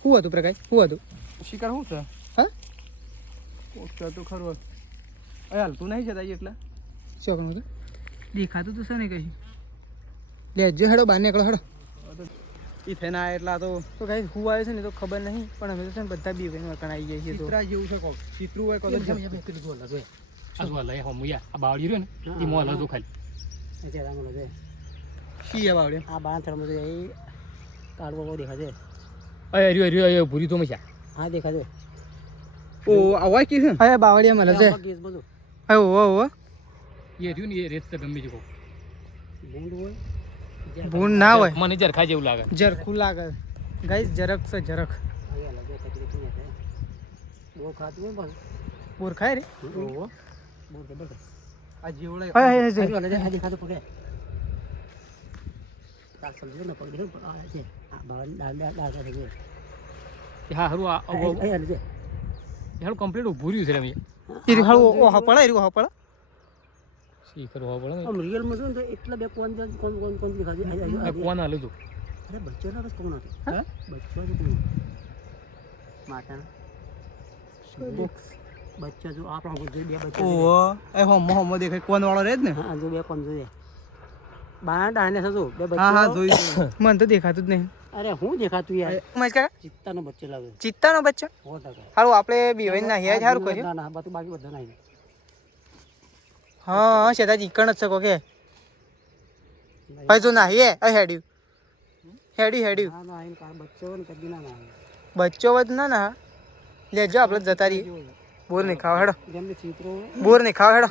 શું હતું પ્રકાશ? શું હતું? શિકાર શું છે? હા ઓકે તો ખરું હાલ તું નહીં જતા એટલે ચોકનું હતું દેખાતું તો છે ને કઈ લેજો હેડો બહાર નીકળો હેડો એ થઈને આ એટલા તો કઈ હું આવ્યો છે ને તો ખબર નહીં પણ અમે તો છે ને બધા બી ભાઈ વળકણ આવી જાય છે તો ચિત્રા જેવું છે કહો ચિત્રું હોય કદાચ આ બાવડી રહ્યો ને એ મોલ હતો ખાલી શી હે બાવડે આ બાર થર્મો એ કાળવો બહુ દેખાશે અરે ભૂરી તો મજા હા દેખાશે ઓ આવા કી છે હા બાવળિયા મળે છે કેસ બધું હા ઓ એ રહ્યું ને એ રેત તો ગમે છે ભૂંડ હોય ભૂન ના હોય મને જર ખાય જેવું લાગે જરખું લાગે ગાઈસ જરાક છે જરાક અહીંયા લગે તકલીફ નહીં છે બહુ ખાતું હોય બસ બોર ખાય રે ઓહો બહુ જબરદસ્ત આ જેવડે હા હા હાજી લગે હાજી ખાતું પકડે તાર સમજો ને પકડે આ છે આ બાવળ દાળ થઈ ગઈ હા હરું અહીંયા લગે હારું કમ્પ્લીટ ઊભું રહ્યું છે રમી ઈ હાળો ઓ હપળા ઈ હપળા શી કરવા પડે આમ રિયલમાં જો ને તો એટલા બે કોણ દેખાશે કોણ હાલું તું અરે બચ્ચો લાગે કોણ હતો હા બચ્ચો જ કોણ માતાના બચ્ચો જો આપણો જે બે બચ્ચો ઓ એ હોમો દેખાય કોણ વાળો રે જ ને હા જો બે કોણ જોઈએ બાર ડાને થજો બે બચ્ચો હા હા જોઈ મને તો દેખાતું જ નહીં અરે હું દેખાતું યાર મજ કાકા ચિત્તાનો બચ્ચો લાગે ચિત્તાનો બચ્ચો 100% હારું આપણે બીવાઈ ના હિયા હારું કર્યું ના ના બાકી બાકી બધા નહીં હા શેતાજી ઈકણ જ છે કોકે ભાઈ જો ના હે આ હેડ્યું હેડ્યું ના ના કાર બચ્ચો ને કદી ના ના બચ્ચો વધ ના લેજો આપણે જતા રહીએ બોર નહીં ખાવા હેડો જેમને ચિત્રો બોર નહીં ખાવા હેડો